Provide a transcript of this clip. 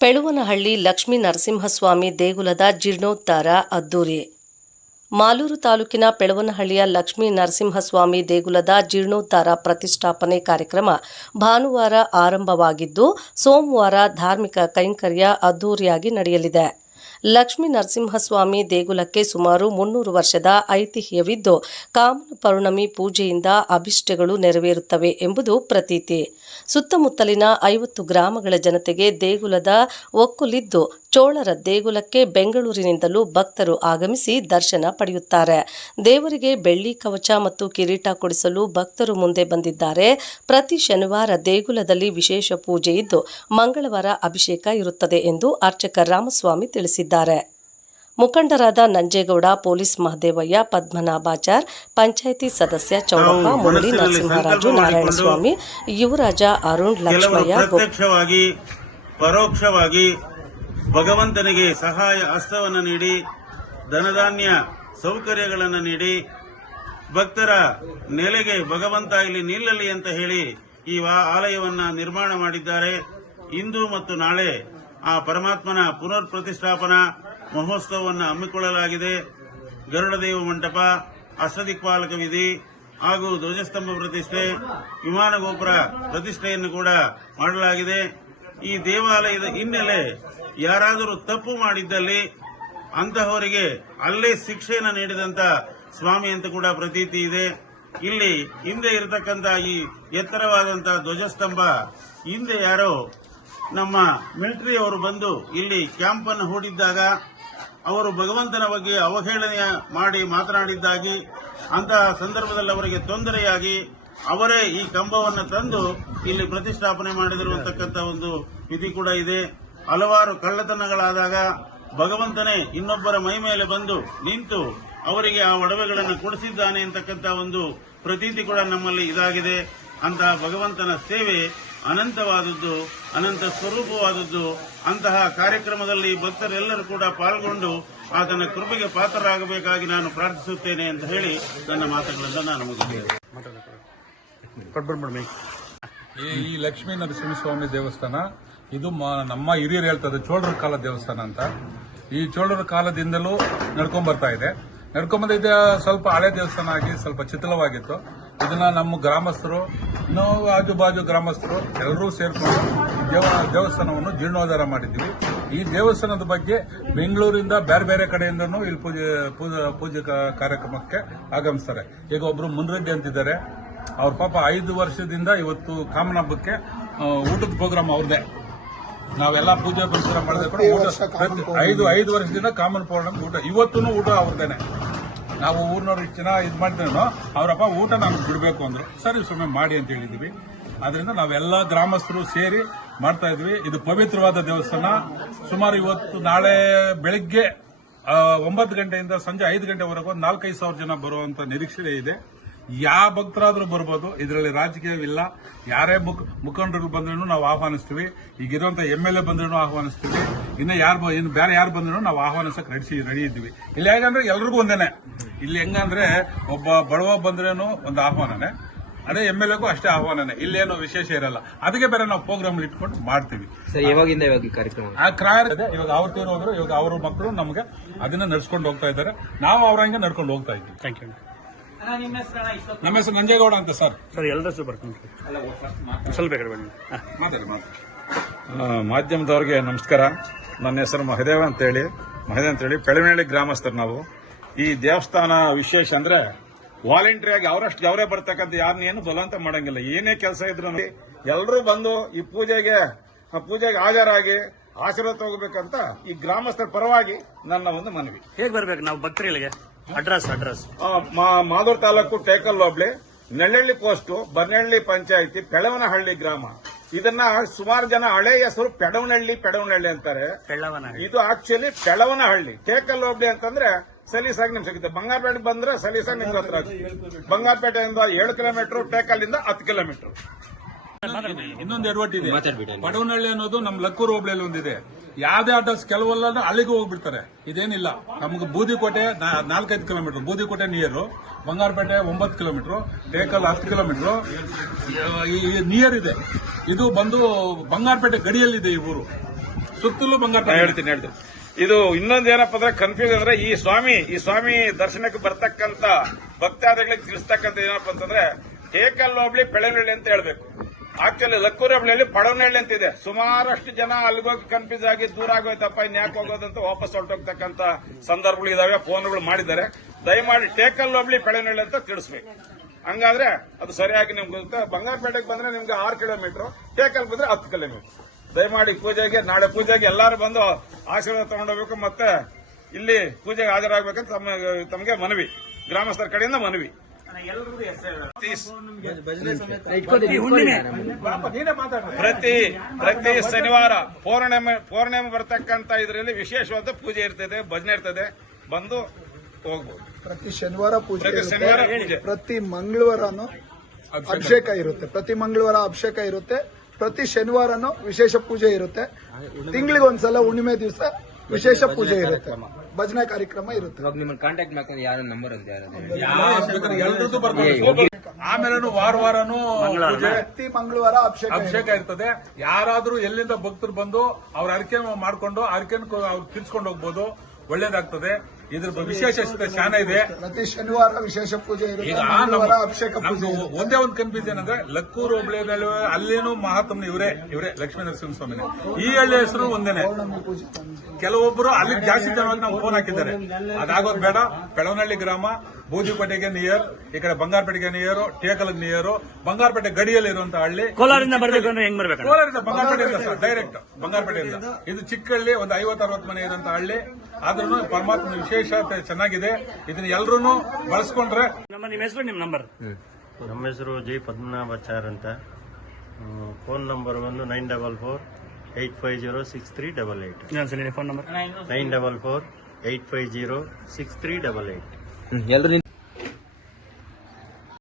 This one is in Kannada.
ಪೆಳುವನಹಳ್ಳಿ ಲಕ್ಷ್ಮೀ ನರಸಿಂಹಸ್ವಾಮಿ ದೇಗುಲದ ಜೀರ್ಣೋದ್ಧಾರ ಅದ್ದೂರಿ ಮಾಲೂರು ತಾಲೂಕಿನ ಪೆಳವನಹಳ್ಳಿಯ ಲಕ್ಷ್ಮೀ ನರಸಿಂಹಸ್ವಾಮಿ ದೇಗುಲದ ಜೀರ್ಣೋದ್ಧಾರ ಪ್ರತಿಷ್ಠಾಪನೆ ಕಾರ್ಯಕ್ರಮ ಭಾನುವಾರ ಆರಂಭವಾಗಿದ್ದು, ಸೋಮವಾರ ಧಾರ್ಮಿಕ ಕೈಂಕರ್ಯ ಅದ್ದೂರಿಯಾಗಿ ನಡೆಯಲಿದೆ. ಲಕ್ಷ್ಮೀ ನರಸಿಂಹಸ್ವಾಮಿ ದೇಗುಲಕ್ಕೆ ಸುಮಾರು ಮುನ್ನೂರು ವರ್ಷದ ಐತಿಹ್ಯವಿದ್ದು, ಕಾಮನ ಪೌರ್ಣಮಿ ಪೂಜೆಯಿಂದ ಅಭಿಷ್ಟಗಳು ನೆರವೇರುತ್ತವೆ ಎಂಬುದು ಪ್ರತೀತಿ. ಸುತ್ತಮುತ್ತಲಿನ ಐವತ್ತು ಗ್ರಾಮಗಳ ಜನತೆಗೆ ದೇಗುಲದ ಒಕ್ಕುಲಿದ್ದು ಚೋಳರ ದೇಗುಲಕ್ಕೆ ಬೆಂಗಳೂರಿನಿಂದಲೂ ಭಕ್ತರು ಆಗಮಿಸಿ ದರ್ಶನ ಪಡೆಯುತ್ತಾರೆ. ದೇವರಿಗೆ ಬೆಳ್ಳಿ ಕವಚ ಮತ್ತು ಕಿರೀಟ ಕೊಡಿಸಲು ಭಕ್ತರು ಮುಂದೆ ಬಂದಿದ್ದಾರೆ. ಪ್ರತಿ ಶನಿವಾರ ದೇಗುಲದಲ್ಲಿ ವಿಶೇಷ ಪೂಜೆ ಇದ್ದು ಮಂಗಳವಾರ ಅಭಿಷೇಕ ಇರುತ್ತದೆ ಎಂದು ಅರ್ಚಕ ರಾಮಸ್ವಾಮಿ ತಿಳಿಸಿದ್ದಾರೆ. ಮುಖಂಡರಾದ ನಂಜೇಗೌಡ ಪೊಲೀಸ್ ಮಹದೇವಯ್ಯ ಪದ್ಮನಾಭಾಚಾರ್ ಪಂಚಾಯಿತಿ ಸದಸ್ಯ ಚೌಡಪ್ಪ ಮುರಳಿ ನರಸಿಂಹರಾಜು ನಾರಾಯಣಸ್ವಾಮಿ ಯುವರಾಜ ಅರುಣ್ ಲಕ್ಷ್ಮಯ್ಯ ಪರೋಕ್ಷವಾಗಿ ಭಗವಂತನಿಗೆ ಸಹಾಯ ಹಸ್ತವನ್ನು ನೀಡಿ, ಧನಧಾನ್ಯ ಸೌಕರ್ಯಗಳನ್ನು ನೀಡಿ, ಭಕ್ತರ ನೆಲೆಗೆ ಭಗವಂತ ಇಲ್ಲಿ ನಿಲ್ಲಲಿ ಅಂತ ಹೇಳಿ ಈ ಆಲಯವನ್ನು ನಿರ್ಮಾಣ ಮಾಡಿದ್ದಾರೆ. ಇಂದು ಮತ್ತು ನಾಳೆ ಆ ಪರಮಾತ್ಮನ ಪುನರ್ ಪ್ರತಿಷ್ಠಾಪನಾ ಮಹೋತ್ಸವವನ್ನು ಹಮ್ಮಿಕೊಳ್ಳಲಾಗಿದೆ. ಗರುಡದೇವ ಮಂಟಪ, ಅಷ್ಟದಿಕ್ಪಾಲಕ ವಿಧಿ ಹಾಗೂ ಧ್ವಜಸ್ತಂಭ ಪ್ರತಿಷ್ಠೆ, ವಿಮಾನ ಗೋಪುರ ಪ್ರತಿಷ್ಠೆಯನ್ನು ಕೂಡ ಮಾಡಲಾಗಿದೆ. ಈ ದೇವಾಲಯದ ಹಿನ್ನೆಲೆ ಯಾರಾದರೂ ತಪ್ಪು ಮಾಡಿದ್ದಲ್ಲಿ ಅಂತಹವರಿಗೆ ಅಲ್ಲೇ ಶಿಕ್ಷೆಯನ್ನು ನೀಡಿದಂತ ಸ್ವಾಮಿ ಅಂತ ಕೂಡ ಪ್ರತೀತಿ ಇದೆ. ಇಲ್ಲಿ ಹಿಂದೆ ಇರತಕ್ಕಂತ ಈ ಎತ್ತರವಾದಂತಹ ಧ್ವಜಸ್ತಂಭ, ಹಿಂದೆ ಯಾರೋ ನಮ್ಮ ಮಿಲಿಟರಿ ಅವರು ಬಂದು ಇಲ್ಲಿ ಕ್ಯಾಂಪ್ ಅನ್ನು ಹೂಡಿದ್ದಾಗ ಅವರು ಭಗವಂತನ ಬಗ್ಗೆ ಅವಹೇಳನೆ ಮಾಡಿ ಮಾತನಾಡಿದ್ದಾಗಿ, ಅಂತಹ ಸಂದರ್ಭದಲ್ಲಿ ಅವರಿಗೆ ತೊಂದರೆಯಾಗಿ ಅವರೇ ಈ ಕಂಬವನ್ನು ತಂದು ಇಲ್ಲಿ ಪ್ರತಿಷ್ಠಾಪನೆ ಮಾಡಿದರು ಅಂತಕ್ಕಂಥ ಒಂದು ವಿಧಿ ಕೂಡ ಇದೆ. ಹಲವಾರು ಕಳ್ಳತನಗಳಾದಾಗ ಭಗವಂತನೇ ಇನ್ನೊಬ್ಬರ ಮೈ ಮೇಲೆ ಬಂದು ನಿಂತು ಅವರಿಗೆ ಆ ಒಡವೆಗಳನ್ನು ಕೊಡಿಸಿದ್ದಾನೆ ಅಂತಕ್ಕಂಥ ಒಂದು ಪ್ರತೀತಿ ಕೂಡ ನಮ್ಮಲ್ಲಿ ಇದಾಗಿದೆ. ಅಂತಹ ಭಗವಂತನ ಸೇವೆ ಅನಂತವಾದದ್ದು ಅನಂತ ಸ್ವರೂಪವಾದದ್ದು. ಅಂತಹ ಕಾರ್ಯಕ್ರಮದಲ್ಲಿ ಭಕ್ತರೆಲ್ಲರೂ ಕೂಡ ಪಾಲ್ಗೊಂಡು ಆತನ ಕೃಪೆಗೆ ಪಾತ್ರರಾಗಬೇಕಾಗಿ ನಾನು ಪ್ರಾರ್ಥಿಸುತ್ತೇನೆ ಅಂತ ಹೇಳಿ ನನ್ನ ಮಾತುಗಳನ್ನು ನಾನು ಮುಗಿಸ್ತೇನೆ ಈ ಈ ಲಕ್ಷ್ಮೀ ನರಸಿಂಹಸ್ವಾಮಿ ದೇವಸ್ಥಾನ ಇದು ನಮ್ಮ ಹಿರಿಯರು ಹೇಳ್ತಾರೆ ಚೋಳರ ಕಾಲ ದೇವಸ್ಥಾನ ಅಂತ. ಈ ಚೋಳರ ಕಾಲದಿಂದಲೂ ನಡ್ಕೊಂಡ್ ಬರ್ತಾ ಇದೆ. ನಡ್ಕೊಂಡ್ ಇದು ಸ್ವಲ್ಪ ಹಳೆ ದೇವಸ್ಥಾನ ಆಗಿ ಸ್ವಲ್ಪ ಚಿತ್ರವಾಗಿತ್ತು ಇದನ್ನ ನಮ್ಮ ಗ್ರಾಮಸ್ಥರು, ಇನ್ನೂ ಆಜು ಬಾಜು ಗ್ರಾಮಸ್ಥರು ಎಲ್ಲರೂ ಸೇರಿಕೊಂಡು ದೇವ ದೇವಸ್ಥಾನವನ್ನು ಜೀರ್ಣೋದ್ಧಾರ ಮಾಡಿದ್ವಿ. ಈ ದೇವಸ್ಥಾನದ ಬಗ್ಗೆ ಬೆಂಗಳೂರಿಂದ ಬೇರೆ ಬೇರೆ ಕಡೆಯಿಂದನೂ ಇಲ್ಲಿ ಪೂಜೆ ಪೂಜೆ ಪೂಜೆ ಕಾರ್ಯಕ್ರಮಕ್ಕೆ ಆಗಮಿಸ್ತಾರೆ. ಈಗ ಒಬ್ರು ಮುನ್ರೆಡ್ಡಿ ಅಂತಿದ್ದಾರೆ. ಅವ್ರ ಪಾಪ ಐದು ವರ್ಷದಿಂದ ಇವತ್ತು ಕಾಮನ ಹಬ್ಬಕ್ಕೆ ಊಟದ ಪ್ರೋಗ್ರಾಮ್ ಅವ್ರದೇ. ನಾವೆಲ್ಲ ಪೂಜೆ ಪುನಸ್ಕಾರ ಮಾಡಿದ್ರೆ ಕೂಡ ಊಟ ಪ್ರತಿ- ಐದು ಐದು ವರ್ಷದಿಂದ ಕಾಮನ್ ಪ್ರೋಗ್ರಾಮ್ ಊಟ. ಇವತ್ತೂ ಊಟ ಅವ್ರದೇನೆ. ನಾವು ಊರಿನವ್ರು ಇಷ್ಟು ಜನ ಇದು ಮಾಡಿದ್ರೇನು ಅವರಪ್ಪ ಊಟ ನಮ್ಗೆ ಬಿಡಬೇಕು ಅಂದ್ರೆ. ಸರಿ ಸುಮ್ಮನೆ ಮಾಡಿ ಅಂತ ಹೇಳಿದ್ವಿ. ಅದರಿಂದ ನಾವೆಲ್ಲ ಗ್ರಾಮಸ್ಥರು ಸೇರಿ ಮಾಡ್ತಾ ಇದ್ವಿ. ಇದು ಪವಿತ್ರವಾದ ದೇವಸ್ಥಾನ. ಸುಮಾರು ಇವತ್ತು ನಾಳೆ ಬೆಳಿಗ್ಗೆ ಒಂಬತ್ತು ಗಂಟೆಯಿಂದ ಸಂಜೆ ಐದು ಗಂಟೆವರೆಗೂ ಒಂದು ನಾಲ್ಕೈದು ಸಾವಿರ ಜನ ಬರುವಂತ ನಿರೀಕ್ಷೆ ಇದೆ. ಯಾವ ಭಕ್ತರಾದ್ರೂ ಬರ್ಬೋದು ಇದರಲ್ಲಿ ರಾಜಕೀಯವಿಲ್ಲ. ಯಾರೇ ಮುಖ ಮುಖಂಡರು ಬಂದ್ರೂ ನಾವು ಆಹ್ವಾನಿಸ್ತೀವಿ. ಈಗಿರುವಂತ ಎಂ ಎಲ್ ಎ ಬಂದ್ರೂ ಆಹ್ವಾನಿಸ್ತೀವಿ. ಇನ್ನು ಯಾರು ಇನ್ನು ಬೇರೆ ಯಾರು ಬಂದ್ರೂ ನಾವು ಆಹ್ವಾನಿಸಕ್ಕೆ ರೆಡಿ ರೆಡಿ ಇದ್ದೀವಿ. ಇಲ್ಲಿ ಹೇಗಂದ್ರೆ ಎಲ್ರಿಗೂ ಒಂದೇನೆ. ಇಲ್ಲಿ ಹೆಂಗಂದ್ರೆ ಒಬ್ಬ ಬಡವ ಬಂದ್ರೇನು ಒಂದು ಆಹ್ವಾನನೇ. ಅದೇ ಎಂ ಎಲ್ ಎಗೂ ಅಷ್ಟೇ ಆಹ್ವಾನನೇ. ಇಲ್ಲೇನು ವಿಶೇಷ ಇರಲ್ಲ. ಅದಕ್ಕೆ ಬೇರೆ ನಾವು ಪ್ರೋಗ್ರಾಮ್ ಇಟ್ಕೊಂಡು ಮಾಡ್ತೀವಿ. ಸರ್ ಯಾವಾಗಿಂದ ಇವಾಗ ಈ ಕಾರ್ಯಕ್ರಮ. ಆ ಕ್ರಾಯ ಇವಾಗ ಅವ್ರ ತೀರು ಹೋದ್ರು ಇವಾಗ ಅವ್ರ ಮಕ್ಕಳು ನಮಗೆ ಅದನ್ನ ನಡ್ಸ್ಕೊಂಡು ಹೋಗ್ತಾ ಇದ್ದಾರೆ. ನಾವು ಅವ್ರ ಹಂಗೆ ನಡ್ಕೊಂಡು ಹೋಗ್ತಾ ಇದ್ದೀವಿ. ಥ್ಯಾಂಕ್ ಯು ನಮ್ಮ ಹೆಸರು ನಂಜೇಗೌಡ ಅಂತ ಸರ್. ಸರ್ ಎಲ್ಲರೂ ಬರ್ತೀನಿ ಸ್ವಲ್ಪ ಕಡೆ ಬನ್ನಿ. ಮಾತಾಡಿ ಮಾಧ್ಯಮದವ್ರಿಗೆ ನಮಸ್ಕಾರ. ನನ್ನ ಹೆಸರು ಮಹದೇವ ಅಂತೇಳಿ. ಮಹದೇವ್ ಅಂತೇಳಿ ಪೆಳವನಹಳ್ಳಿ ಗ್ರಾಮಸ್ಥರು ನಾವು. ಈ ದೇವಸ್ಥಾನ ವಿಶೇಷ ಅಂದ್ರೆ ವಾಲಂಟ್ರಿ ಆಗಿ ಅವರಷ್ಟು ಅವರೇ ಬರ್ತಕ್ಕಂಥ ಯಾರನ್ನೇನು ಬಲವಂತ ಮಾಡಂಗಿಲ್ಲ. ಏನೇ ಕೆಲಸ ಇದ್ರು ಎಲ್ಲರೂ ಬಂದು ಈ ಪೂಜೆಗೆ ಆ ಪೂಜೆಗೆ ಹಾಜರಾಗಿ ಆಶೀರ್ವಾದ ತಗೋಬೇಕಂತ ಈ ಗ್ರಾಮಸ್ಥರ ಪರವಾಗಿ ನನ್ನ ಒಂದು ಮನವಿ. ಹೇಗೆ ಬರ್ಬೇಕು? ನಾವು ಭಕ್ತರಿಗೆ ಅಡ್ರೆಸ್ ಅಡ್ರೆಸ್. ಮಾದೂರ್ ತಾಲೂಕು ಟೇಕಲ್ ಹೋಬ್ಳಿ ನೆಳ್ಳಳ್ಳಿ ಪೋಸ್ಟ್ ಬನ್ನಳ್ಳಿ ಪಂಚಾಯಿತಿ ಪೆಳವನಹಳ್ಳಿ ಗ್ರಾಮ. ಇದನ್ನ ಸುಮಾರು ಜನ ಹಳೆ ಹೆಸರು ಪೆಡವನಹಳ್ಳಿ ಪೆಡವನಹಳ್ಳಿ ಅಂತಾರೆ. ಇದು ಆಕ್ಚುಲಿ ಪೆಳವನಹಳ್ಳಿ. ಟೇಕಲ್ ಹೋಬ್ಳಿ ಅಂತಂದ್ರೆ ಸಲೀಸಾಗಿ ನಿಮ್ ಸಿಗುತ್ತೆ. ಬಂಗಾರಪೇಟೆ ಬಂದ್ರೆ ಸಲೀಸಾಗಿ ನಿಮ್ಗೆ ಹತ್ರ. ಬಂಗಾರಪೇಟೆಯಿಂದ ಏಳು ಕಿಲೋಮೀಟರ್ ಟೇಕಲ್ಲಿಂದ ಹತ್ತು ಕಿಲೋಮೀಟರ್. ಇನ್ನೊಂದು ಎರಡು ಇದೆ. ಪಡವನಹಳ್ಳಿ ಅನ್ನೋದು ನಮ್ಮ ಲಕ್ಕೂರು ಹೋಬ್ಳಿಯಲ್ಲಿ ಒಂದಿದೆ. ಯಾವ್ದೇ ಅಡ್ರೆಸ್ ಕೆಲವೆಲ್ಲ ಅಲ್ಲಿಗೂ ಹೋಗ್ಬಿಡ್ತಾರೆ. ಇದೇನಿಲ್ಲ. ನಮ್ಗೆ ಬೂದಿಕೋಟೆ ನಾಲ್ಕೈದು ಕಿಲೋಮೀಟರ್. ಬೂದಿಕೋಟೆ ನಿಯರು ಬಂಗಾರಪೇಟೆ ಒಂಬತ್ತು ಕಿಲೋಮೀಟರ್. ಟೇಕಲ್ ಹತ್ತು ಕಿಲೋಮೀಟರ್. ಈ ನಿಯರ್ ಇದೆ. ಇದು ಬಂದು ಬಂಗಾರಪೇಟೆ ಗಡಿಯಲ್ಲಿದೆ ಈ ಊರು. ಸುತ್ತಲೂ ಬಂಗಾರಪೇಟೆ. ಹೇಳ್ತೀನಿ ಹೇಳ್ತೀನಿ. ಇದು ಇನ್ನೊಂದು ಏನಪ್ಪ ಅಂದ್ರೆ ಕನ್ಫ್ಯೂಸ್ ಅಂದ್ರೆ ಈ ಸ್ವಾಮಿ ಈ ಸ್ವಾಮಿ ದರ್ಶನಕ್ಕೆ ಬರ್ತಕ್ಕಂತ ಭಕ್ತಾದಿಗಳಿಗೆ ತಿಳಿಸ್ತಕ್ಕಂಥ ಏನಪ್ಪ ಅಂತಂದ್ರೆ ಟೇಕಲ್ ಹೋಗ್ಲಿ ಪೆಳನಹಳ್ಳಿ ಅಂತ ಹೇಳ್ಬೇಕು. ಆಕ್ಚುಲಿ ಲಕ್ಕೂರಬಳ್ಳಿಯಲ್ಲಿ ಅಂತ ಇದೆ. ಸುಮಾರಷ್ಟು ಜನ ಅಲ್ಲಿಗೋಗಿ ಕನ್ಫ್ಯೂಸ್ ಆಗಿ ದೂರ ಆಗೋಯ್ತಪ್ಪ ಇನ್ಯಾಕೆ ಹೋಗೋದಂತ ವಾಪಸ್ ಹೊರಟೋಗ್ತಕ್ಕಂತ ಸಂದರ್ಭಗಳು ಇದಾವೆ ಫೋನ್ಗಳು ಮಾಡಿದ್ದಾರೆ. ದಯಮಾಡಿ ಟೇಕಲ್ ಒಬ್ಳಿ ಪೆಳನಹಳ್ಳಿ ಅಂತ ತಿಳಿಸ್ಬೇಕು. ಹಂಗಾದ್ರೆ ಅದು ಸರಿಯಾಗಿ ನಿಮ್ಗೆ ಗೊತ್ತೆ? ಬಂಗಾರಪೇಟೆಗೆ ಬಂದ್ರೆ ನಿಮ್ಗೆ ಆರು ಕಿಲೋಮೀಟರ್ ಟೇಕಲ್ ಬಂದ್ರೆ ಹತ್ತು ಕಿಲೋಮೀಟರ್ ದಯಮಾಡಿ ಪೂಜೆಗೆ, ನಾಳೆ ಪೂಜೆಗೆ ಎಲ್ಲರೂ ಬಂದು ಆಶೀರ್ವಾದ ತಗೊಂಡೋಗ್ಬೇಕು, ಮತ್ತೆ ಇಲ್ಲಿ ಪೂಜೆಗೆ ಹಾಜರಾಗಬೇಕಂತ ತಮಗೆ ಮನವಿ. ಗ್ರಾಮಸ್ಥರ ಕಡೆಯಿಂದ ಮನವಿ. ಪ್ರತಿ ಪ್ರತಿ ಶನಿವಾರ ಪೌರ್ಣಿಮೆ ಪೌರ್ಣಿಮೆ ಬರ್ತಕ್ಕಂತ ಇದರಲ್ಲಿ ವಿಶೇಷವಾದ ಪೂಜೆ ಇರ್ತದೆ ಭಜನೆ ಇರ್ತದೆ. ಬಂದು ಹೋಗ್ಬೋದು. ಪ್ರತಿ ಶನಿವಾರ ಪೂಜೆ. ಶನಿವಾರ ಪೂಜೆ. ಪ್ರತಿ ಮಂಗಳವಾರನು ಅಭಿಷೇಕ. ಇರುತ್ತೆ. ಪ್ರತಿ ಮಂಗಳವಾರ ಅಭಿಷೇಕ ಇರುತ್ತೆ. ಪ್ರತಿ ಶನಿವಾರನು ವಿಶೇಷ ಪೂಜೆ ಇರುತ್ತೆ. ತಿಂಗಳಿಗೆ ಒಂದ್ಸಲ ಹುಣ್ಣಿಮೆ ದಿವಸ ವಿಶೇಷ ಪೂಜೆ ಇರುತ್ತೆ. ಭಜನೆ ಕಾರ್ಯಕ್ರಮ ಇರುತ್ತೆ. ಇವಾಗ ನಿಮ್ಮನ್ನ ಕಾಂಟ್ಯಾಕ್ಟ್ ಮಾಡ್ಕೊಂಡು ಯಾರ ನಂಬರ್ ಅಂತ ಯಾರು ಎಲ್ರದ್ದು ಬರ್ಬೋದು ಆಮೇಲೆ ವಾರ ವಾರನು ಪೂಜೆ ಪ್ರತಿ ಮಂಗಳವಾರ ಅಭಿಷೇಕ ಅಭಿಷೇಕ ಇರ್ತದೆ. ಯಾರಾದ್ರೂ ಎಲ್ಲಿಂದ ಭಕ್ತರು ಬಂದು ಅವ್ರ ಅರ್ಕೆ ಮಾಡ್ಕೊಂಡು ಅರ್ಕೆನ್ ಅವ್ರು ತಿರ್ಸ್ಕೊಂಡು ಹೋಗ್ಬೋದು. ಒಳ್ಳೇದಾಗ್ತದೆ. ಇದ್ರ ವಿಶೇಷ ಶಾನ ಇದೆ. ಪ್ರತಿ ಶನಿವಾರ ವಿಶೇಷ ಪೂಜೆ ಇರುತ್ತೆ. ಅಭಿಷೇಕ ಪೂಜೆ ಒಂದೇ ಒಂದು ಕನ್ಫ್ಯೂಷನ್ ಅಂದ್ರೆ ಲಕ್ಕೂರು ಹೋಬಳಿಯಲ್ಲಿ ಅಲ್ಲೇನು ಮಹಾತ್ಮನ ಇವರೇ ಇವರೇ ಲಕ್ಷ್ಮೀ ನರಸಿಂಹ ಸ್ವಾಮಿನೇ ಈ ಹಳ್ಳಿ ಹೆಸರು ಒಂದೇನೆ. ಕೆಲವೊಬ್ಬರು ಅಲ್ಲಿ ಜಾಸ್ತಿ ಜನವಾಗಿ ನಾವು ಫೋನ್ ಹಾಕಿದ್ದಾರೆ. ಅದಾಗೋದು ಬೇಡ. ಬೆಳವನಹಳ್ಳಿ ಗ್ರಾಮ ಬೂದಿಪೇಟೆಗೆ ನಿಯರ್ ಈ ಕಡೆ ಬಂಗಾರಪೇಟೆಗೆ ನಿಯರ್ ಟೇಕಲ್ ನಿಯರು ಬಂಗಾರಪೇಟೆ ಗಡಿಯಲ್ಲಿ ಇರುವಂತಹ ಹಳ್ಳಿ. ಕೋಲಾರಿಂದ ಬರಬೇಕು ಅಂದ್ರೆ ಹೆಂಗ್ ಬರ್ಬೇಕು ಕೋಲಾರಿಂದ ಬಂಗಾರಪೇಟೆಯಿಂದ ಸರ್ ಡೈರೆಕ್ಟ್ ಬಂಗಾರಪೇಟೆಯಿಂದ. ಇದು ಚಿಕ್ಕಹಳ್ಳಿ ಒಂದು ಐವತ್ತು ಅರವತ್ತು ಮನೆ ಇರುವಂತಹ ಹಳ್ಳಿ. ಆದ್ರೂ ಪರಮಾತ್ಮನ ವಿಶೇಷತೆ ಚೆನ್ನಾಗಿದೆ. ಇದನ್ನ ಎಲ್ಲರೂ ಬಳಸ್ಕೊಂಡ್ರೆ ನಮ್ಮ ನಿಮ್ಮ ಹೆಸರು ನಿಮ್ಮ ನಂಬರ್ ನಮ್ಮ ಹೆಸರು ಜೈ ಪದ್ಮನಾಭಾಚಾರ್ ಅಂತ. ಫೋನ್ ನಂಬರ್ ಬಂದು nine double four eight five zero six three double eight phone number nine double four eight five zero six three double eight ಎಲ್ಲರೂ